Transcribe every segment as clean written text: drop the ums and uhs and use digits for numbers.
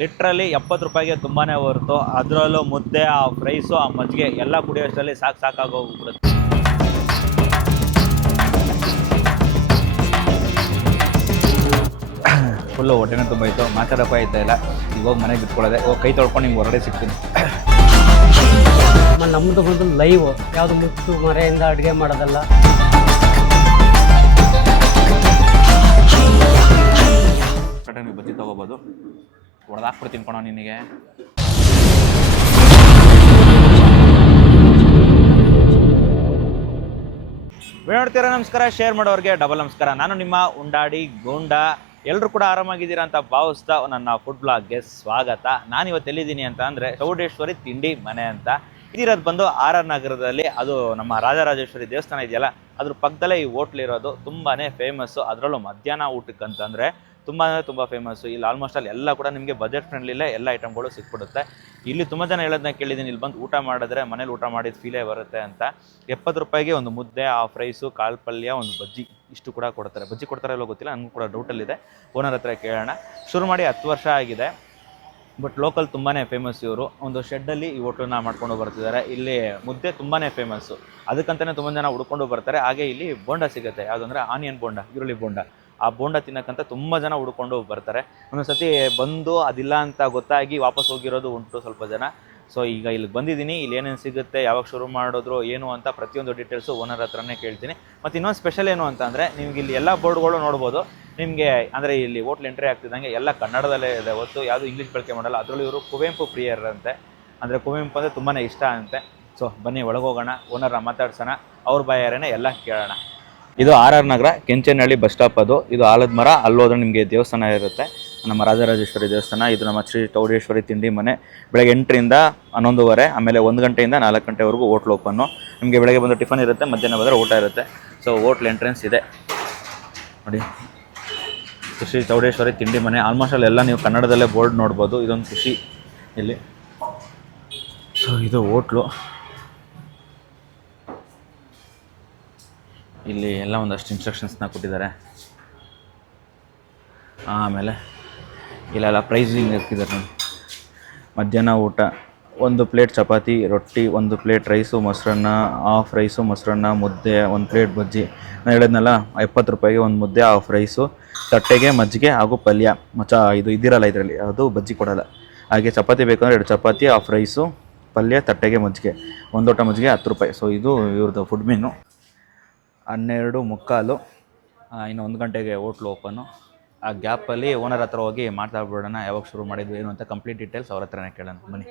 Literally 70 ರೂಪಾಯಿಗೆ ತುಂಬಾ ಹೊರ್ತು. ಅದರಲ್ಲೂ ಮುದ್ದೆ, ಆ ಫ್ರೈಸು, ಆ ಮಜ್ಜಿಗೆ ಎಲ್ಲ ಕುಡಿಯೋಷ್ಟರಲ್ಲಿ ಸಾಕಾಗೋಗ್ಬಿಡುತ್ತೆ. ಫುಲ್ಲು ಹೊಟ್ಟೆನ ತುಂಬ ಇತ್ತು, ಮಾತಾಡೋಕೆ ಆಯ್ತಾ ಇಲ್ಲ. ಈಗ ಹೋಗಿ ಮನೆಗೆ ಬಿಟ್ಕೊಳ್ಳೋದೆ, ಹೋಗಿ ಕೈ ತೊಳ್ಕೊಂಡು ನಿಮ್ಗೆ ಹೊರಗಡೆ ಸಿಗ್ತೀನಿ. ನಮ್ಮದು ಬಂದು ಲೈವ್, ಯಾವುದು ಮುಚ್ಚು ಮರೆಯಿಂದ ಅಡುಗೆ ಮಾಡೋದಲ್ಲ. ನೀವು ಬಜ್ಜಿ ತೊಗೋಬೋದು, ಹೊಡೆದಾಕ್ಬಿಡ್ತೀನಿ ಕಣೋ ನಿನಗೆ. ನೋಡ್ತೀರಾ, ನಮಸ್ಕಾರ. ಶೇರ್ ಮಾಡೋರಿಗೆ ಡಬಲ್ ನಮಸ್ಕಾರ. ನಾನು ನಿಮ್ಮ ಉಂಡಾಡಿ ಗೂಂಡ. ಎಲ್ಲರೂ ಕೂಡ ಆರಾಮಾಗಿದ್ದೀರಾ ಅಂತ ಭಾವಿಸ್ತಾ ನನ್ನ ಫುಡ್ ಬ್ಲಾಗ್ಗೆ ಸ್ವಾಗತ. ನಾನು ಇವತ್ತು ಎಲ್ಲಿದ್ದೀನಿ ಅಂತ ಅಂದರೆ ಚೌಡೇಶ್ವರಿ ತಿಂಡಿ ಮನೆ ಅಂತ. ಇದಿರೋದು ಬಂದು RR ನಗರದಲ್ಲಿ. ಅದು ನಮ್ಮ ರಾಜರಾಜೇಶ್ವರಿ ದೇವಸ್ಥಾನ ಇದೆಯಲ್ಲ, ಅದ್ರ ಪಕ್ಕದಲ್ಲೇ ಈ ಹೋಟ್ಲಿರೋದು. ತುಂಬಾ ಫೇಮಸ್ಸು. ಅದರಲ್ಲೂ ಮಧ್ಯಾಹ್ನ ಊಟಕ್ಕಂತಂದರೆ ತುಂಬ ಫೇಮಸ್ಸು. ಇಲ್ಲಿ ಆಲ್ಮೋಸ್ಟ್ ಅಲ್ಲಿ ಎಲ್ಲ ಕೂಡ ನಿಮಗೆ ಬಜೆಟ್ ಫ್ರೆಂಡ್ಲಿಲೇ ಎಲ್ಲ ಐಟಮ್ಗಳು ಸಿಕ್ಬಿಡುತ್ತೆ. ಇಲ್ಲಿ ತುಂಬ ಜನ ಹೇಳೋದನ್ನ ಕೇಳಿದ್ದೀನಿ, ಇಲ್ಲಿ ಬಂದು ಊಟ ಮಾಡಿದ್ರೆ ಮನೇಲಿ ಊಟ ಮಾಡಿದ ಫೀಲೇ ಬರುತ್ತೆ ಅಂತ. 70 ರೂಪಾಯಿಗೆ ಒಂದು ಮುದ್ದೆ, ಆ ಫ್ರೈಸು, ಕಾಳು ಪಲ್ಯ, ಒಂದು ಬಜ್ಜಿ, ಇಷ್ಟು ಕೂಡ ಕೊಡ್ತಾರೆ. ಬಜ್ಜಿ ಕೊಡ್ತಾರೆ ಇಲ್ಲೋ ಗೊತ್ತಿಲ್ಲ, ನನಗೂ ಕೂಡ ಡೌಟಲ್ಲಿದೆ. ಓನರ್ ಹತ್ರ ಕೇಳೋಣ. ಶುರು ಮಾಡಿ 10 ವರ್ಷ ಆಗಿದೆ, ಬಟ್ ಲೋಕಲ್ ತುಂಬಾ ಫೇಮಸ್ ಇವರು. ಒಂದು ಶೆಡ್ಡಲ್ಲಿ ಈ ಹೋಟ್ಲನ್ನ ಮಾಡ್ಕೊಂಡು ಬರ್ತಿದ್ದಾರೆ. ಇಲ್ಲಿ ಮುದ್ದೆ ತುಂಬಾ ಫೇಮಸ್ಸು, ಅದಕ್ಕಂತಲೇ ತುಂಬ ಜನ ಹುಡ್ಕೊಂಡು ಬರ್ತಾರೆ. ಹಾಗೆ ಇಲ್ಲಿ ಬೋಂಡ ಸಿಗುತ್ತೆ, ಯಾವುದಂದರೆ ಆನಿಯನ್ ಬೋಂಡ, ಈರುಳ್ಳಿ ಬೋಂಡ. ಆ ಬೋಂಡ ತಿನ್ನೋಕ್ಕಂತ ತುಂಬ ಜನ ಹುಡ್ಕೊಂಡು ಬರ್ತಾರೆ. ಒಂದೊಂದು ಸತಿ ಬಂದು ಅದಿಲ್ಲ ಅಂತ ಗೊತ್ತಾಗಿ ವಾಪಸ್ ಹೋಗಿರೋದು ಉಂಟು ಸ್ವಲ್ಪ ಜನ. ಸೊ ಈಗ ಇಲ್ಲಿಗೆ ಬಂದಿದ್ದೀನಿ, ಇಲ್ಲಿ ಏನೇನು ಸಿಗುತ್ತೆ, ಯಾವಾಗ ಶುರು ಮಾಡಿದ್ರು, ಏನು ಅಂತ ಪ್ರತಿಯೊಂದು ಡೀಟೇಲ್ಸು ಓನರ್ ಹತ್ರನೇ ಕೇಳ್ತೀನಿ. ಮತ್ತು ಇನ್ನೊಂದು ಸ್ಪೆಷಲ್ ಏನು ಅಂತ ಅಂದರೆ, ನಿಮ್ಗೆ ಇಲ್ಲಿ ಎಲ್ಲ ಬೋರ್ಡ್ಗಳು ನೋಡ್ಬೋದು. ನಿಮಗೆ ಅಂದರೆ ಇಲ್ಲಿ ಹೋಟ್ಲ್ ಎಂಟ್ರಿ ಆಗ್ತಿದ್ದಂಗೆ ಎಲ್ಲ ಕನ್ನಡದಲ್ಲೇ ಇದೆ ಹೊತ್ತು, ಯಾವುದು ಇಂಗ್ಲೀಷ್ ಬಳಕೆ ಮಾಡಲ್ಲ. ಅದರಲ್ಲೂ ಇವರು ಕುವೆಂಪು ಪ್ರಿಯರಂತೆ, ಅಂದರೆ ಕುವೆಂಪು ಅಂದರೆ ತುಂಬಾ ಇಷ್ಟ ಅಂತೆ. ಸೊ ಬನ್ನಿ ಒಳಗೋಗೋಣ, ಓನರ್ನ ಮಾತಾಡ್ಸೋಣ, ಅವ್ರ ಬಾಯಾರೇನೆ ಎಲ್ಲ ಕೇಳೋಣ. ಇದು RR ನಗರ, ಕೆಂಚನಹಳ್ಳಿ ಬಸ್ ಸ್ಟಾಪ್. ಇದು ಆಲದ ಮರ. ಅಲ್ಲೋದ್ರೆ ನಿಮಗೆ ದೇವಸ್ಥಾನ ಇರುತ್ತೆ, ನಮ್ಮ ರಾಜರಾಜೇಶ್ವರಿ ದೇವಸ್ಥಾನ. ಇದು ನಮ್ಮ ಶ್ರೀ ಚೌಡೇಶ್ವರಿ ತಿಂಡಿ ಮನೆ. ಬೆಳಗ್ಗೆ 8ರಿಂದ 11:30, ಆಮೇಲೆ 1 ಗಂಟೆಯಿಂದ 4 ಗಂಟೆವರೆಗೂ ಹೋಟ್ಲ್ ಓಪನ್ನು. ನಿಮಗೆ ಬೆಳಗ್ಗೆ ಬಂದು ಟಿಫನ್ ಇರುತ್ತೆ, ಮಧ್ಯಾಹ್ನ ಬಂದರೆ ಊಟ ಇರುತ್ತೆ. ಸೊ ಹೋಟ್ಲ್ ಎಂಟ್ರೆನ್ಸ್ ಇದೆ ನೋಡಿ, ಶ್ರೀ ಚೌಡೇಶ್ವರಿ ತಿಂಡಿ ಮನೆ. ಆಲ್ಮೋಸ್ಟ್ ಅಲ್ಲೆಲ್ಲ ನೀವು ಕನ್ನಡದಲ್ಲೇ ಬೋರ್ಡ್ ನೋಡ್ಬೋದು. ಇದೊಂದು ಖುಷಿ ಇಲ್ಲಿ. ಸೊ ಇದು ಹೋಟ್ಲು. ಇಲ್ಲಿ ಎಲ್ಲ ಒಂದಷ್ಟು ಇನ್ಸ್ಟ್ರಕ್ಷನ್ಸ್ನ ಕೊಟ್ಟಿದ್ದಾರೆ. ಆಮೇಲೆ ಇಲ್ಲೆಲ್ಲ ಪ್ರೈಸಿಂಗ್ ಇರ್ತಿದ್ದಾರೆ ನೋಡಿ. ಮಧ್ಯಾಹ್ನ ಊಟ 1 ಪ್ಲೇಟ್ ಚಪಾತಿ, ರೊಟ್ಟಿ, 1 ಪ್ಲೇಟ್ ರೈಸು, ಮೊಸರನ್ನ, ಹಾಫ್ ರೈಸು, ಮೊಸರನ್ನ, ಮುದ್ದೆ, 1 ಪ್ಲೇಟ್ ಬಜ್ಜಿ. ನಾನು ಹೇಳಿದ್ನಲ್ಲ 70 ರೂಪಾಯಿಗೆ ಒಂದು ಮುದ್ದೆ, ಹಾಫ್ ರೈಸು, ತಟ್ಟೆಗೆ ಮಜ್ಜಿಗೆ ಹಾಗೂ ಪಲ್ಯ. ಇದು ಇದ್ದಿರಲ್ಲ ಇದರಲ್ಲಿ, ಅದು ಬಜ್ಜಿ ಕೊಡೋಲ್ಲ. ಹಾಗೆ ಚಪಾತಿ ಬೇಕಂದರೆ 2 ಚಪಾತಿ, ಹಾಫ್ ರೈಸು, ಪಲ್ಯ, ತಟ್ಟೆಗೆ ಮಜ್ಜಿಗೆ, 1 ಲೋಟ ಮಜ್ಜಿಗೆ 10 ರೂಪಾಯಿ. ಸೊ ಇದು ಇವ್ರದ್ದು ಫುಡ್ ಮೆನು. 12:45, ಇನ್ನು 1 ಗಂಟೆಗೆ ಹೋಟ್ಲು ಓಪನ್ನು. ಆ ಗ್ಯಾಪಲ್ಲಿ ಓನರ್ ಹತ್ರ ಹೋಗಿ ಮಾತಾಡ್ಬಿಡೋಣ, ಯಾವಾಗ ಶುರು ಮಾಡಿದ್ವಿ ಏನು ಅಂತ ಕಂಪ್ಲೀಟ್ ಡೀಟೇಲ್ಸ್ ಅವ್ರ ಹತ್ರನೇ ಕೇಳೋಣ. ಬನ್ನಿ.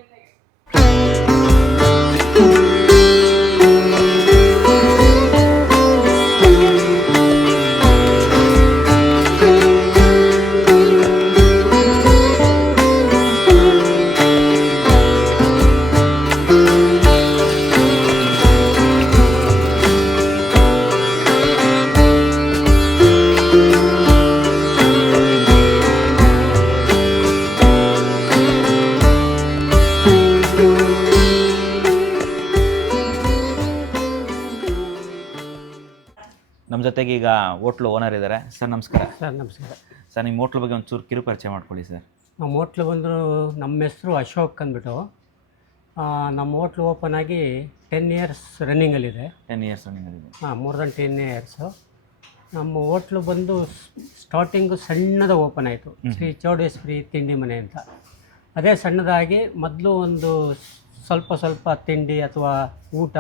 ನಮ್ಮ ಜೊತೆಗೆ ಈಗ ಹೋಟ್ಲು ಓನರ್ ಇದ್ದಾರೆ. ಸರ್ ನಮಸ್ಕಾರ. ಸರ್ ನಮಸ್ಕಾರ. ಸರ್ ನಿಮ್ಮ ಹೋಟ್ಲ್ ಬಗ್ಗೆ ಒಂಚೂರು ಕಿರು ಪರಿಚಯ ಮಾಡ್ಕೊಳ್ಳಿ ಸರ್. ನಮ್ಮ ಹೋಟ್ಲು ಬಂದು, ನಮ್ಮ ಹೆಸರು ಅಶೋಕ್ ಅಂದ್ಬಿಟ್ಟು. ನಮ್ಮ ಹೋಟ್ಲು ಓಪನ್ ಆಗಿ 10 ಇಯರ್ಸ್ ರನ್ನಿಂಗಲ್ಲಿದೆ. 10 ಇಯರ್ಸ್ ರನ್ನಿಂಗಲ್ಲಿದೆ. More than 10 years. ನಮ್ಮ ಹೋಟ್ಲು ಬಂದು ಸ್ಟಾರ್ಟಿಂಗು ಸಣ್ಣದ ಓಪನ್ ಆಯಿತು, ಶ್ರೀ ಚೌಡೇಶ್ವರಿ ತಿಂಡಿ ಮನೆ ಅಂತ. ಅದೇ ಸಣ್ಣದಾಗಿ ಮೊದಲು ಒಂದು ಸ್ವಲ್ಪ ತಿಂಡಿ ಅಥವಾ ಊಟ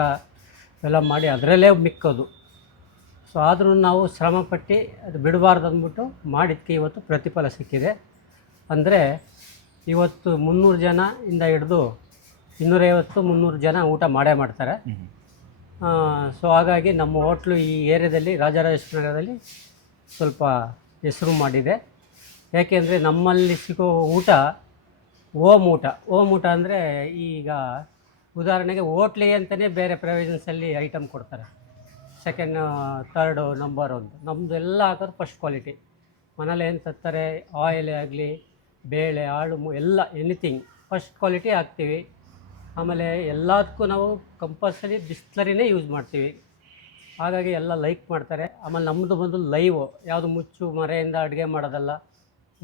ಎಲ್ಲ ಮಾಡಿ ಅದರಲ್ಲೇ ಮಿಕ್ಕೋದು. ಸೊ ಆದರೂ ನಾವು ಶ್ರಮಪಟ್ಟು ಅದು ಬಿಡಬಾರ್ದು ಅಂದ್ಬಿಟ್ಟು ಮಾಡಿದ್ದಕ್ಕೆ ಇವತ್ತು ಪ್ರತಿಫಲ ಸಿಕ್ಕಿದೆ. ಅಂದರೆ ಇವತ್ತು 300 ಜನ ಇಂದ ಹಿಡಿದು 250-300 ಜನ ಊಟ ಮಾಡೇ ಮಾಡ್ತಾರೆ. ಸೊ ಹಾಗಾಗಿ ನಮ್ಮ ಹೋಟ್ಲು ಈ ಏರಿಯಾದಲ್ಲಿ, ರಾಜರಾಜೇಶ್ವರಿ ನಗರದಲ್ಲಿ ಸ್ವಲ್ಪ ಹೆಸರು ಮಾಡಿದೆ. ಯಾಕೆಂದರೆ ನಮ್ಮಲ್ಲಿ ಸಿಗೋ ಊಟ ಓಮ್ ಊಟ ಅಂದರೆ, ಈಗ ಉದಾಹರಣೆಗೆ ಹೋಟ್ಲಿಗೆ ಅಂತಲೇ ಬೇರೆ ಪ್ರೊವಿಷನ್ಸಲ್ಲಿ ಐಟಮ್ ಕೊಡ್ತಾರೆ, ಸೆಕೆಂಡ್, ಥರ್ಡು, ನಂಬರ್ 1. ನಮ್ಮದು ಎಲ್ಲ ಹಾಕೋದು ಫಸ್ಟ್ ಕ್ವಾಲಿಟಿ. ಮನೇಲಿ ಏನು ತರ್ತಾರೆ, ಆಯಿಲೇ ಆಗಲಿ, ಬೇಳೆ, ಆಳು, ಎಲ್ಲ ಎನಿಥಿಂಗ್ ಫಸ್ಟ್ ಕ್ವಾಲಿಟಿ ಹಾಕ್ತೀವಿ. ಆಮೇಲೆ ಎಲ್ಲದಕ್ಕೂ ನಾವು ಕಂಪಲ್ಸರಿ ಬಿಸ್ಲರಿನೇ ಯೂಸ್ ಮಾಡ್ತೀವಿ. ಹಾಗಾಗಿ ಎಲ್ಲ ಲೈಕ್ ಮಾಡ್ತಾರೆ. ಆಮೇಲೆ ನಮ್ಮದು ಬಂದು ಲೈವ್, ಯಾವುದು ಮುಚ್ಚು ಮರೆಯಿಂದ ಅಡುಗೆ ಮಾಡೋದಲ್ಲ,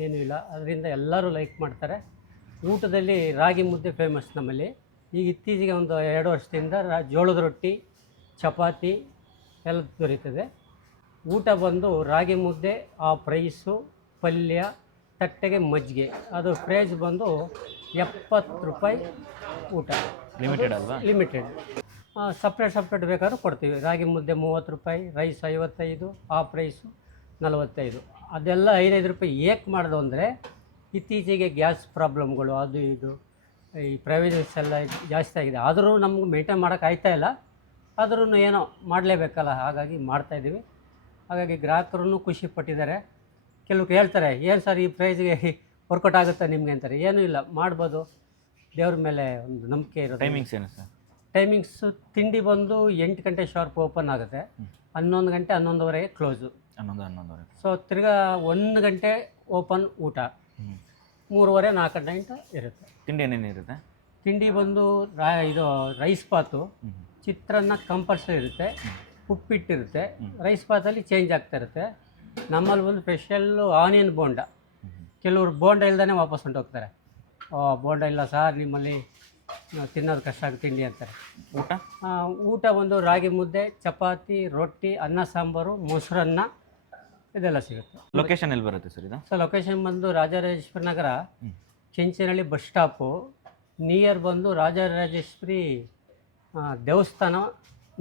ಏನೂ ಇಲ್ಲ. ಅದರಿಂದ ಎಲ್ಲರೂ ಲೈಕ್ ಮಾಡ್ತಾರೆ. ಊಟದಲ್ಲಿ ರಾಗಿ ಮುದ್ದೆ ಫೇಮಸ್ ನಮ್ಮಲ್ಲಿ. ಈಗ ಇತ್ತೀಚೆಗೆ ಒಂದು 2 ವರ್ಷದಿಂದ ಜೋಳದ ರೊಟ್ಟಿ, ಚಪಾತಿ ಎಲ್ಲ ದೊರೀತದೆ. ಊಟ ಬಂದು ರಾಗಿ ಮುದ್ದೆ, ರೈಸು, ಪಲ್ಯ, ತಟ್ಟೆಗೆ ಮಜ್ಜಿಗೆ. ಅದು ಪ್ರೈಸ್ ಬಂದು 70 ರೂಪಾಯಿ ಊಟ. ಲಿಮಿಟೆಡ್ ಅಲ್ವಾ? ಲಿಮಿಟೆಡ್. ಸಪ್ರೇಟ್ ಬೇಕಾದ್ರೂ ಕೊಡ್ತೀವಿ. ರಾಗಿ ಮುದ್ದೆ 30 ರೂಪಾಯಿ, ರೈಸ್ 55, ರೈಸು 45. ಅದೆಲ್ಲ 5 ರೂಪಾಯಿ ಏಕೆ ಮಾಡೋದು ಅಂದರೆ ಇತ್ತೀಚೆಗೆ ಗ್ಯಾಸ್ ಪ್ರಾಬ್ಲಮ್ಗಳು ಅದು ಇದು ಈ ಪ್ರೈವೇಟೈಸ್ ಎಲ್ಲ ಜಾಸ್ತಿ ಆಗಿದೆ. ಆದರೂ ನಮ್ಗೆ ಮೇಂಟೈನ್ ಮಾಡೋಕ್ಕೆ ಆಗ್ತಾಯಿಲ್ಲ. ಆದ್ರೂ ಏನೋ ಮಾಡಲೇಬೇಕಲ್ಲ, ಹಾಗಾಗಿ ಮಾಡ್ತಾಯಿದ್ದೀವಿ. ಹಾಗಾಗಿ ಗ್ರಾಹಕರು ಖುಷಿ ಪಟ್ಟಿದ್ದಾರೆ. ಕೆಲವ್ರು ಹೇಳ್ತಾರೆ, ಏನು ಸರ್ ಈ ಪ್ರೈಸ್ಗೆ ವರ್ಕೌಟ್ ಆಗುತ್ತಾ ನಿಮಗೆ ಅಂತಾರೆ. ಏನೂ ಇಲ್ಲ, ಮಾಡ್ಬೋದು. ದೇವ್ರ ಮೇಲೆ ಒಂದು ನಂಬಿಕೆ ಇರೋದು. ಟೈಮಿಂಗ್ಸ್ ಏನು ಸರ್? ಟೈಮಿಂಗ್ಸು ತಿಂಡಿ ಬಂದು 8 ಗಂಟೆ ಶಾರ್ಪ್ ಓಪನ್ ಆಗುತ್ತೆ, 11 ಗಂಟೆ 11:30 ಕ್ಲೋಸು. 11:30. ಸೊ ತಿರ್ಗಾ 1 ಗಂಟೆ ಓಪನ್ ಊಟ, 3:30 4 ಗಂಟೆ ಇರುತ್ತೆ. ತಿಂಡಿ ಏನೇನು ಇರುತ್ತೆ? ತಿಂಡಿ ಬಂದು ಇದು ರೈಸ್ ಬಾತು, ಚಿತ್ರಾನ್ನ ಕಂಪಲ್ಸರಿ ಇರುತ್ತೆ, ಉಪ್ಪಿಟ್ಟಿರುತ್ತೆ. ರೈಸ್ ಬಾತಲ್ಲಿ ಚೇಂಜ್ ಆಗ್ತಾ ಇರುತ್ತೆ. ನಮ್ಮಲ್ಲಿ ಒಂದು ಸ್ಪೆಷಲ್ಲು ಆನಿಯನ್ ಬೋಂಡ. ಕೆಲವರು ಬೋಂಡ ಇಲ್ದೇ ವಾಪಸ್ ಹೊಂಟೋಗ್ತಾರೆ. ಬೋಂಡ ಇಲ್ಲ ಸಾರ್ ನಿಮ್ಮಲ್ಲಿ ತಿನ್ನೋದು ಕಷ್ಟ ಆಗುತ್ತೆ ತಿಂಡಿ ಅಂತಾರೆ. ಊಟ ಒಂದು ರಾಗಿ ಮುದ್ದೆ, ಚಪಾತಿ, ರೊಟ್ಟಿ, ಅನ್ನ ಸಾಂಬಾರು, ಮೊಸರನ್ನ ಇದೆಲ್ಲ ಸಿಗುತ್ತೆ. ಲೊಕೇಶನ್ ಎಲ್ಲಿ ಬರುತ್ತೆ ಸರ್ ಇದು? ಸೊ ಲೊಕೇಶನ್ ಬಂದು Rajarajeshwari Nagar, Kenchanahalli bus stop near ಬಂದು ರಾಜರಾಜೇಶ್ವರಿ ದೇವಸ್ಥಾನ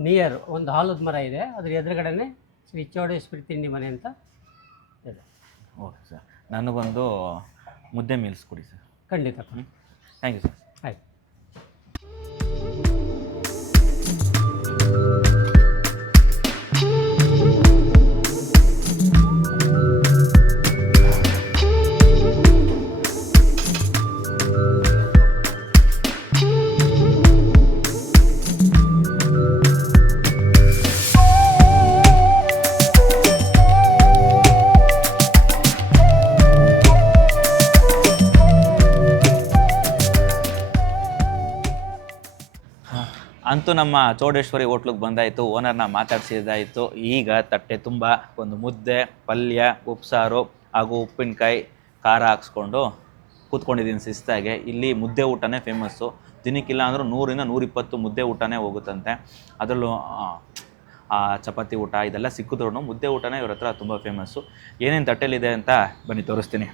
ನಿಯರ್ ಒಂದು ಆಲದ ಮರ ಇದೆ, ಅದ್ರ ಎದುರುಗಡೆನೆ ಶ್ರೀ ಚೌಡೇಶ್ವರಿ ತಿಂಡಿ ಮನೆ ಅಂತ ಇದೆ. ಓಕೆ ಸರ್, ನನಗೊಂದು ಮುದ್ದೆ ಮೀಲ್ಸ್ ಕೊಡಿ ಸರ್. ಖಂಡಿತ. Thank you sir. ಆಯ್ತು. ಅಂತೂ ನಮ್ಮ ಚೌಡೇಶ್ವರಿ ಹೋಟ್ಲಿಗೆ ಬಂದಾಯಿತು, ಓನರ್ನ ಮಾತಾಡಿಸಿದಾಯಿತು. ಈಗ ತಟ್ಟೆ ತುಂಬ ಒಂದು ಮುದ್ದೆ, ಪಲ್ಯ, ಉಪ್ಸಾರು ಹಾಗೂ ಉಪ್ಪಿನಕಾಯಿ, ಖಾರ ಹಾಕ್ಸ್ಕೊಂಡು ಕೂತ್ಕೊಂಡಿದ್ದೀನಿ ಶಿಸ್ತಾಗೆ. ಇಲ್ಲಿ ಮುದ್ದೆ ಊಟನೇ ಫೇಮಸ್ಸು. ದಿನಕ್ಕಿಲ್ಲ ಅಂದರೂ 100ರಿಂದ 120 ಮುದ್ದೆ ಊಟನೇ ಹೋಗುತ್ತಂತೆ. ಅದರಲ್ಲೂ ಚಪಾತಿ ಊಟ ಇದೆಲ್ಲ ಸಿಕ್ಕಿದ್ರು ಮುದ್ದೆ ಊಟನೇ ಇವ್ರ ಹತ್ರ ತುಂಬ ಫೇಮಸ್ಸು. ಏನೇನು ತಟ್ಟೆಲಿದೆ ಅಂತ ಬನ್ನಿ ತೋರಿಸ್ತೀನಿ.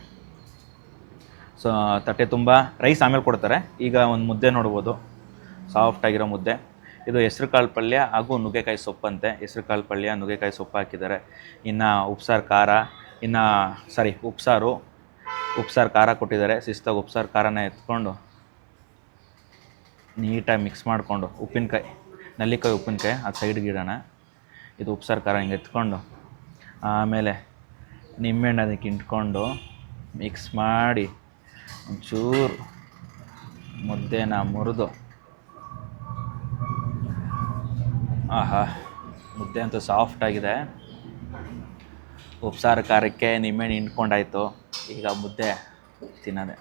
ಸೊ ತಟ್ಟೆ ತುಂಬ ರೈಸ್ ಆಮೇಲೆ ಕೊಡ್ತಾರೆ. ಈಗ ಒಂದು ಮುದ್ದೆ ನೋಡ್ಬೋದು, ಸಾಫ್ಟಾಗಿರೋ ಮುದ್ದೆ. ಇದು ಹೆಸ್ರು ಕಾಳು ಪಲ್ಯ ಹಾಗೂ ನುಗ್ಗೆಕಾಯಿ ಸೊಪ್ಪಂತೆ. ಹೆಸ್ರು ಕಾಳು ಪಲ್ಯ, ನುಗ್ಗೆಕಾಯಿ ಸೊಪ್ಪು ಹಾಕಿದ್ದಾರೆ. ಇನ್ನು ಉಪ್ಸಾರು ಖಾರ ಕೊಟ್ಟಿದ್ದಾರೆ. ಶಿಸ್ತಾಗಿ ಉಪ್ಸಾರು ಖಾರನ ಎತ್ಕೊಂಡು ನೀಟಾಗಿ ಮಿಕ್ಸ್ ಮಾಡಿಕೊಂಡು, ಉಪ್ಪಿನಕಾಯಿ, ನಲ್ಲಿಕಾಯಿ ಉಪ್ಪಿನಕಾಯಿ ಅದು ಸೈಡ್ಗೆ ಇಡೋಣ. ಇದು ಉಪ್ಸಾರು ಖಾರ ಹಿಂಗೆ ಎತ್ಕೊಂಡು ಆಮೇಲೆ ನಿಂಬೆಹಣ್ಣು ಅದಕ್ಕೆ ಇಂಟ್ಕೊಂಡು ಮಿಕ್ಸ್ ಮಾಡಿ ಒಂಚೂರು ಮುದ್ದೆನ ಮುರಿದು, ಮುದ್ದೆ ಅಂತೂ ಸಾಫ್ಟಾಗಿದೆ. ಉಪ್ಸಾರು ಖಾರಕ್ಕೆ ನಿಂಬೆಹಣ್ಣು ಇಂಟ್ಕೊಂಡಾಯಿತು. ಈಗ ಮುದ್ದೆ ತಿನ್ನೋದೆ.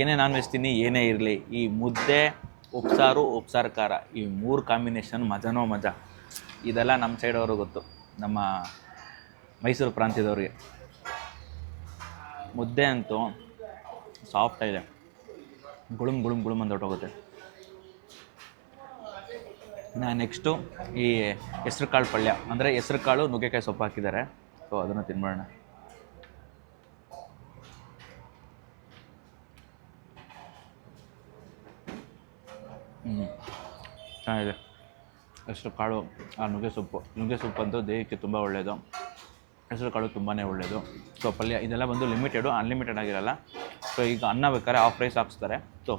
ಏನೇ ನಾನ್ ವೆಜ್ ತಿನ್ನಿ, ಏನೇ ಇರಲಿ, ಈ ಮುದ್ದೆ, ಉಪ್ಸಾರು ಖಾರ, ಈ 3 ಕಾಂಬಿನೇಷನ್ ಮಜನೋ ಮಜಾ. ಇದೆಲ್ಲ ನಮ್ಮ ಸೈಡವರು ಗೊತ್ತು, ನಮ್ಮ ಮೈಸೂರು ಪ್ರಾಂತ್ಯದವ್ರಿಗೆ. ಮುದ್ದೆ ಅಂತೂ ಸಾಫ್ಟಾಗಿದೆ, ಗುಳುಮ್ ಅಂತ ಹೊರಟೋಗುತ್ತೆ. ನೆಕ್ಸ್ಟು ಈ ಹೆಸ್ರು ಕಾಳು ಪಲ್ಯ, ಅಂದರೆ ಹೆಸ್ರು ಕಾಳು ನುಗ್ಗೆಕಾಯಿ ಸೊಪ್ಪು ಹಾಕಿದ್ದಾರೆ. ಸೊ ಅದನ್ನು ತಿನ್ಬೋಣ. ಚೆನ್ನಾಗಿದೆ ಹೆಸ್ರು ಕಾಳು, ನುಗ್ಗೆ ಸೊಪ್ಪು ಅಂತೂ ದೇಹಕ್ಕೆ ತುಂಬ ಒಳ್ಳೆಯದು. ಹೆಸರು ಕಾಳು ತುಂಬಾ ಒಳ್ಳೆಯದು. ಸೊ ಪಲ್ಯ ಇದೆಲ್ಲ ಬಂದು ಲಿಮಿಟೆಡು, ಅನ್ಲಿಮಿಟೆಡ್ ಆಗಿರಲ್ಲ. ಸೊ ಈಗ ಅನ್ನ ಬೇಕಾದ್ರೆ ರೈಸ್ ಹಾಕ್ಸ್ತಾರೆ. ಸೊ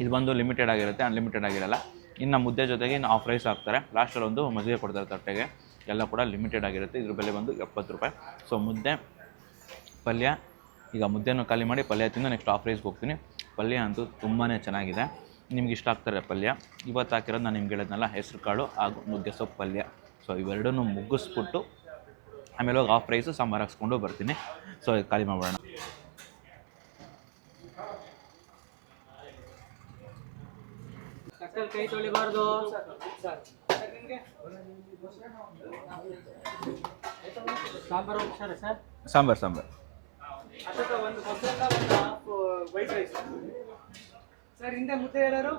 ಇದು ಬಂದು ಲಿಮಿಟೆಡ್ ಆಗಿರುತ್ತೆ, ಅನ್ಲಿಮಿಟೆಡ್ ಆಗಿರಲ್ಲ. ಇನ್ನು ಮುದ್ದೆ ಜೊತೆಗೆ ಇನ್ನು ರೈಸ್ ಹಾಕ್ತಾರೆ. ಲಾಸ್ಟಲ್ಲಿ ಒಂದು ಮಜ್ಜಿಗೆ ಕೊಡ್ತಾರೆ ತಟ್ಟೆಗೆ. ಎಲ್ಲ ಕೂಡ ಲಿಮಿಟೆಡ್ ಆಗಿರುತ್ತೆ. ಇದ್ರ ಬೆಲೆ ಬಂದು 70 ರೂಪಾಯಿ. ಸೊ ಮುದ್ದೆ, ಪಲ್ಯ, ಈಗ ಮುದ್ದೆನೂ ಖಾಲಿ ಮಾಡಿ ಪಲ್ಯ ತಿಂದು ನೆಕ್ಸ್ಟ್ ರೈಸ್ಗೆ ಹೋಗ್ತೀನಿ. ಪಲ್ಯ ಅಂತೂ ತುಂಬಾ ಚೆನ್ನಾಗಿದೆ. ನಿಮ್ಗೆ ಇಷ್ಟ ಆಗ್ತಾರೆ ಪಲ್ಯ. ಇವತ್ತು ಹಾಕಿರೋದು ನಾನು ನಿಮ್ಗೆ ಹೇಳಿದ್ನಲ್ಲ, ಹೆಸ್ರು ಕಾಳು ಹಾಗೂ ನುಗ್ಗೆ ಸೊಪ್ಪು ಪಲ್ಯ. ಸೊ ಇವೆರಡನ್ನೂ ಮುಗಿಸ್ಬಿಟ್ಟು ಆಮೇಲೆ ಹೋಗಿ ರೈಸು ಸಾಂಬಾರು ಹಾಕ್ಸ್ಕೊಂಡು ಬರ್ತೀನಿ. ಸೊ ಖಾಲಿ ಮಾಡೋಣ. ಕೈ ತೊಳಿಬಾರ್ದು. ಸಾಂಬಾರು ಸರ್ ಸರ್ ಸಾಂಬಾರು ಅದಕ್ಕೆ ಒಂದು ಮೊಸರನ್ನ ಒಂದು ಹಾಫ್ ವೈಟ್ ರೈಸ್ ಸರ್ ಹಿಂದೆ ಮುದ್ದೆ ಹೇಳೋರು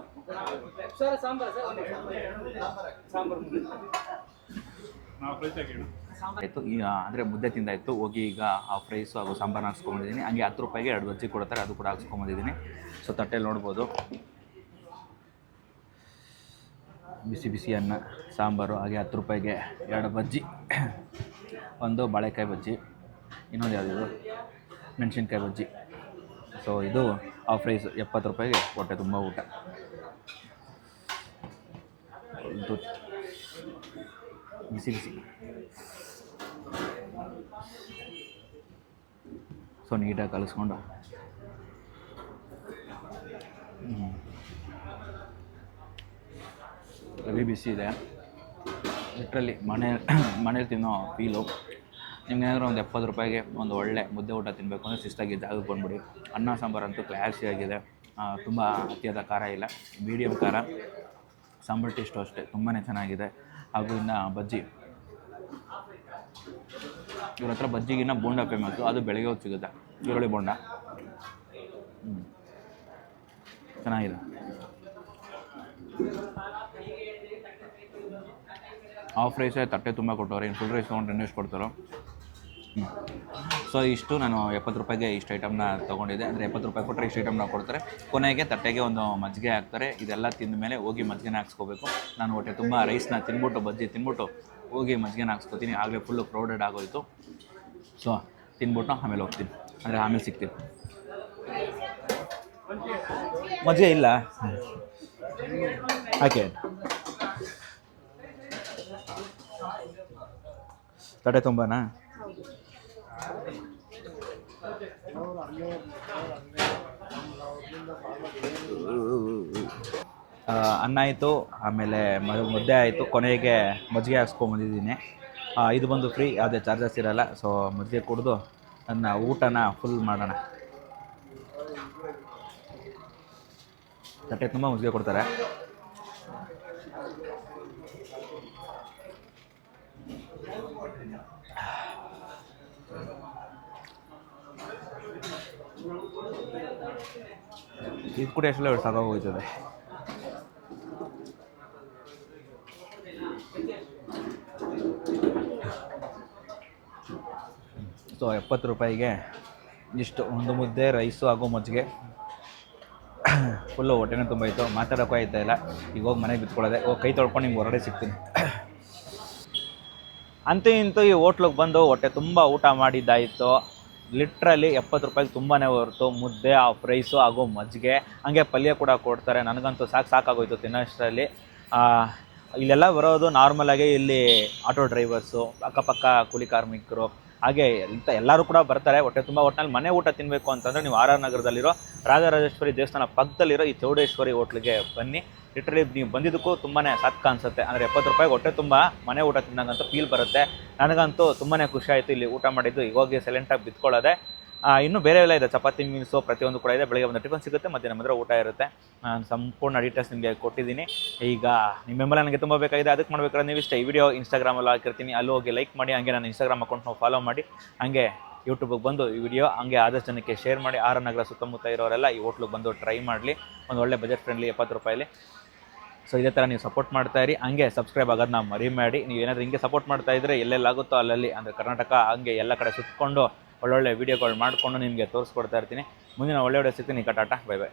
ಸರ್ ಸಾಂಬಾರು ಸರ್ ಸಾಂಬಾರು ಆಯಿತು. ಈಗ ಅಂದರೆ ಮುದ್ದೆ ತಿಂದಾಯಿತು. ಹೋಗಿ ಈಗ ಹಾಫ್ ರೈಸು ಹಾಗೂ ಸಾಂಬಾರು ಹಾಕ್ಸ್ಕೊಂಬಂದಿದ್ದೀನಿ. ಹಂಗೆ 10 ರೂಪಾಯಿಗೆ 2 ಬಜ್ಜಿ ಕೊಡ್ತಾರೆ, ಅದು ಕೂಡ ಹಾಕ್ಸ್ಕೊಂಬಂದಿದ್ದೀನಿ. ಸೊ ತಟ್ಟೆಯಲ್ಲಿ ನೋಡ್ಬೋದು ಬಿಸಿ ಬಿಸಿ ಅನ್ನ, ಸಾಂಬಾರು, ಹಾಗೆ 10 ರೂಪಾಯಿಗೆ 2 ಬಜ್ಜಿ, ಒಂದು ಬಾಳೆಕಾಯಿ ಬಜ್ಜಿ, ಇನ್ನೊಂದು ಯಾವುದಿದು ಮೆಣಸಿನ್ಕಾಯಿ ಬಜ್ಜಿ. ಸೊ ಇದು ಹಾಫ್ ರೈಸ್ 70 ರೂಪಾಯಿಗೆ ಹೊಟ್ಟೆ ತುಂಬ ಊಟ. ಬಿಸಿ ಬಿಸಿ. ಸೊ ನೀಟಾಗಿ ಕಲಿಸ್ಕೊಂಡು ರವಿ ಬಿಸಿ ಇದೆ. ಲಿಟ್ರಲಿ ಮನೇಲಿ ತಿನ್ನೋ ಫೀಲು. ನಿಮ್ಗೇನಾದರೂ ಒಂದು 70 ರೂಪಾಯಿಗೆ ಒಂದು ಒಳ್ಳೆ ಮುದ್ದೆ ಊಟ ತಿನ್ನಬೇಕು ಅಂದರೆ ಶಿಸ್ತಾಗಿ ಜಾಗಕ್ಕೆ ಬಂದುಬಿಡಿ. ಅನ್ನ ಸಾಂಬಾರಂತೂ ಕ್ಲಾಸಿಯಾಗಿದೆ. ತುಂಬ ಅತಿಯಾದ ಖಾರ ಇಲ್ಲ, ಮೀಡಿಯಮ್ ಖಾರ. ಸಾಂಬಾರು ಟೇಸ್ಟು ಅಷ್ಟೇ ತುಂಬಾ ಚೆನ್ನಾಗಿದೆ. ಹಾಗೂ ಇನ್ನು ಬಜ್ಜಿ, ಇವ್ರ ಹತ್ರ ಬಜ್ಜಿಗಿನ್ನ ಬೋಂಡ ಫೇಮಸ್ಸು. ಅದು ಬೆಳಗ್ಗೆ ಹೊತ್ತು ಸಿಗುತ್ತೆ, ಈರುಳ್ಳಿ ಬೋಂಡ. ಚೆನ್ನಾಗಿದೆ. ಹಾಫ್ ರೈಸೇ ತಟ್ಟೆ ತುಂಬ ಕೊಟ್ಟವ್ರೆ. ಇನ್ನು ಫುಲ್ ರೈಸ್ ತೊಗೊಂಡ್ರೆ ಇನ್ನೂ ಎಷ್ಟು ಕೊಡ್ತಾರೋ. ಸೊ ಇಷ್ಟು ನಾನು 70 ರೂಪಾಯಿಗೆ ಇಷ್ಟು ಐಟಮ್ನ ತೊಗೊಂಡಿದ್ದೆ. ಅಂದರೆ 70 ರೂಪಾಯಿ ಕೊಟ್ಟರೆ ಇಷ್ಟು ಐಟಮ್ನ ಕೊಡ್ತಾರೆ. ಕೊನೆಗೆ ತಟ್ಟೆಗೆ ಒಂದು ಮಜ್ಜಿಗೆ ಹಾಕ್ತಾರೆ. ಇದೆಲ್ಲ ತಿಂದ ಮೇಲೆ ಹೋಗಿ ಮಜ್ಜಿಗೆನ ಹಾಕ್ಸ್ಕೋಬೇಕು. ನಾನು ಹೊಟ್ಟೆ ತುಂಬ ರೈಸ್ನ ತಿಂದ್ಬಿಟ್ಟು ಬಜ್ಜಿ ತಿಂದ್ಬಿಟ್ಟು ಹೋಗಿ ಮಜ್ಜಿಗೆನ ಹಾಕ್ಸ್ಕೊತೀನಿ. ಆಗಲೇ ಫುಲ್ಲು ಕ್ರೌಡೆಡ್ ಆಗೋಯಿತು. ಸೊ ತಿಂದ್ಬಿಟ್ಟು ಆಮೇಲೆ ಹೋಗ್ತೀನಿ, ಅಂದರೆ ಆಮೇಲೆ ಸಿಗ್ತೀನಿ. ಮಜ್ಜಿಗೆ ಇಲ್ಲ ಹಾಗೆ ತಟ್ಟೆ ತುಂಬಾನಾ? ಅನ್ನ ಆಯಿತು, ಆಮೇಲೆ ಮುದ್ದೆ ಆಯಿತು, ಕೊನೆಗೆ ಮಜ್ಜಿಗೆ ಹಾಕ್ಸ್ಕೊಂಬಂದಿದ್ದೀನಿ. ಇದು ಬಂದು ಫ್ರೀ, ಯಾವುದೇ ಚಾರ್ಜಸ್ ಇರೋಲ್ಲ. ಸೊ ಮಜ್ಜಿಗೆ ಕುಡಿದು ನನ್ನ ಊಟನ ಫುಲ್ ಮಾಡೋಣ. ತಟ್ಟೆ ತುಂಬ ಮಜ್ಜಿಗೆ ಕೊಡ್ತಾರೆ. ಇದು ಕೂಡ ಎಷ್ಟೆಲ್ಲ ಸಾಕಾಗೋಗ್ತದೆ. ಸೊ 70 ರೂಪಾಯಿಗೆ ಇಷ್ಟು ಒಂದು ಮುದ್ದೆ, ರೈಸು ಹಾಗೂ ಮಜ್ಜಿಗೆ. ಫುಲ್ಲು ಹೊಟ್ಟೆನೂ ತುಂಬ ಇತ್ತು, ಮಾತಾಡೋಕ್ಕೂ ಆಯ್ತಾ ಇಲ್ಲ. ಈಗ ಹೋಗಿ ಮನೆಗೆ ಬಿತ್ಕೊಳ್ಳೋದೆ. ಕೈ ತೊಳ್ಕೊಂಡು ನಿಮ್ಗೆ ಹೊರಗಡೆ ಸಿಗ್ತೀನಿ. ಅಂತೂ ಇಂತೂ ಈ ಹೋಟ್ಲಿಗೆ ಬಂದು ಹೊಟ್ಟೆ ತುಂಬ ಊಟ ಮಾಡಿದ್ದಾಯಿತು. ಲಿಟ್ರಲಿ 70 ರೂಪಾಯಿಗೆ ತುಂಬಾ ಹೊರತು ಮುದ್ದೆ, ಹಾಫ್ ರೈಸು ಹಾಗೂ ಮಜ್ಜಿಗೆ, ಹಾಗೆ ಪಲ್ಯ ಕೂಡ ಕೊಡ್ತಾರೆ. ನನಗಂತೂ ಸಾಕಾಗೋಯ್ತು ತಿನ್ನೋಷ್ಟರಲ್ಲಿ. ಇಲ್ಲೆಲ್ಲ ಬರೋದು ನಾರ್ಮಲಾಗಿ ಇಲ್ಲಿ ಆಟೋ ಡ್ರೈವರ್ಸು, ಅಕ್ಕಪಕ್ಕ ಕೂಲಿ ಕಾರ್ಮಿಕರು, ಹಾಗೆ ಎಲ್ಲರೂ ಕೂಡ ಬರ್ತಾರೆ. ಹೊಟ್ಟೆ ತುಂಬ ಒಟ್ಟಿನಲ್ಲಿ ಮನೆ ಊಟ ತಿನ್ನಬೇಕು ಅಂತಂದರೆ ನೀವು ಆರ್ ಆರ್ ನಗರದಲ್ಲಿರೋ ರಾಜರಾಜೇಶ್ವರಿ ದೇವಸ್ಥಾನ ಪಕ್ಕದಲ್ಲಿರೋ ಈ ಚೌಡೇಶ್ವರಿ ಹೋಟ್ಲಿಗೆ ಬನ್ನಿ. ಲಿಟ್ರಲಿ ನೀವು ಬಂದಿದ್ದಕ್ಕೂ ತುಂಬಾ ಸಾಕು ಅನಿಸುತ್ತೆ. ಅಂದರೆ 70 ರೂಪಾಯಿಗೆ ಹೊಟ್ಟೆ ತುಂಬ ಮನೆ ಊಟ ತಿನ್ನಂಗಂತೂ ಫೀಲ್ ಬರುತ್ತೆ. ನನಗಂತೂ ತುಂಬಾ ಖುಷಿ ಆಯಿತು ಇಲ್ಲಿ ಊಟ ಮಾಡಿದ್ದು. ಈಗ ಹೋಗಿ ಸೈಲೆಂಟಾಗಿ ಬಿತ್ಕೊಳ್ಳೋದೆ. ಇನ್ನೂ ಬೇರೆ ಎಲ್ಲ ಇದೆ, ಚಪಾತಿ ಮೀಲ್ಸು ಪ್ರತಿಯೊಂದು ಕೂಡ ಇದೆ. ಬೆಳಗ್ಗೆ ಒಂದು ಟಿಫನ್ ಸಿಗುತ್ತೆ, ಮಧ್ಯಾಹ್ನ ಬಂದರೆ ಊಟ ಇರುತ್ತೆ. ನಾನು ಸಂಪೂರ್ಣ ಡೀಟೇಲ್ಸ್ ನಿಮಗೆ ಕೊಟ್ಟಿದ್ದೀನಿ. ಈಗ ನಿಮ್ಮ ಬೆಂಬಲ ನನಗೆ ತುಂಬ ಬೇಕಾಗಿದೆ. ಅದಕ್ಕೆ ಮಾಡಬೇಕಾದ್ರೆ ನೀವು ಇಷ್ಟ ಈ ವಿಡಿಯೋ ಇನ್ಸ್ಟಾಗ್ರಾಮಲ್ಲಿ ಹಾಕಿರ್ತೀನಿ, ಅಲ್ಲಿ ಹೋಗಿ ಲೈಕ್ ಮಾಡಿ. ಹಾಗೆ ನಾನು ಇನ್ಸ್ಟಾಗ್ರಾಮ್ ಅಕೌಂಟ್ನ ಫಾಲೋ ಮಾಡಿ, ಹಾಗೆ ಯೂಟ್ಯೂಬಿಗೆ ಬಂದು ಈ ವಿಡಿಯೋ ಹಂಗೆ ಆದಷ್ಟು ಜನಕ್ಕೆ ಶೇರ್ ಮಾಡಿ. ಆರ್ ನಗರ ಸುತ್ತಮುತ್ತ ಇರೋರೆಲ್ಲ ಈ ಹೋಟ್ಲಿಗೆ ಬಂದು ಟ್ರೈ ಮಾಡಲಿ. ಒಂದು ಒಳ್ಳೆ ಬಜೆಟ್ ಫ್ರೆಂಡ್ಲಿ 70 ರೂಪಾಯಿಲಿ. ಸೊ ಇದೇ ಥರ ನೀವು ಸಪೋರ್ಟ್ ಮಾಡ್ತಾಯಿರಿ. ಹಂಗೆ ಸಬ್ಸ್ಕ್ರೈಬ್ ಆಗೋದನ್ನ ಮರಿಬೇಡಿ. ನೀವು ಏನಾದರೂ ಹಿಂಗೆ ಸಪೋರ್ಟ್ ಮಾಡ್ತಾಯಿದ್ರೆ ಎಲ್ಲೆಲ್ಲಾಗುತ್ತೋ ಅಲ್ಲಲ್ಲಿ, ಅಂದರೆ ಕರ್ನಾಟಕ ಹಂಗೆ ಎಲ್ಲ ಕಡೆ ಸುತ್ತಕೊಂಡು ಒಳ್ಳೊಳ್ಳೆ ವೀಡಿಯೋಗಳು ಮಾಡಿಕೊಂಡು ನಿಮಗೆ ತೋರಿಸ್ಕೊಡ್ತಾ ಇರ್ತೀನಿ. ಮುಂದಿನ ಒಳ್ಳೆ ವಿಡಿಯೋ ಸಿಗ್ತೀನಿ. Tata, bye bye.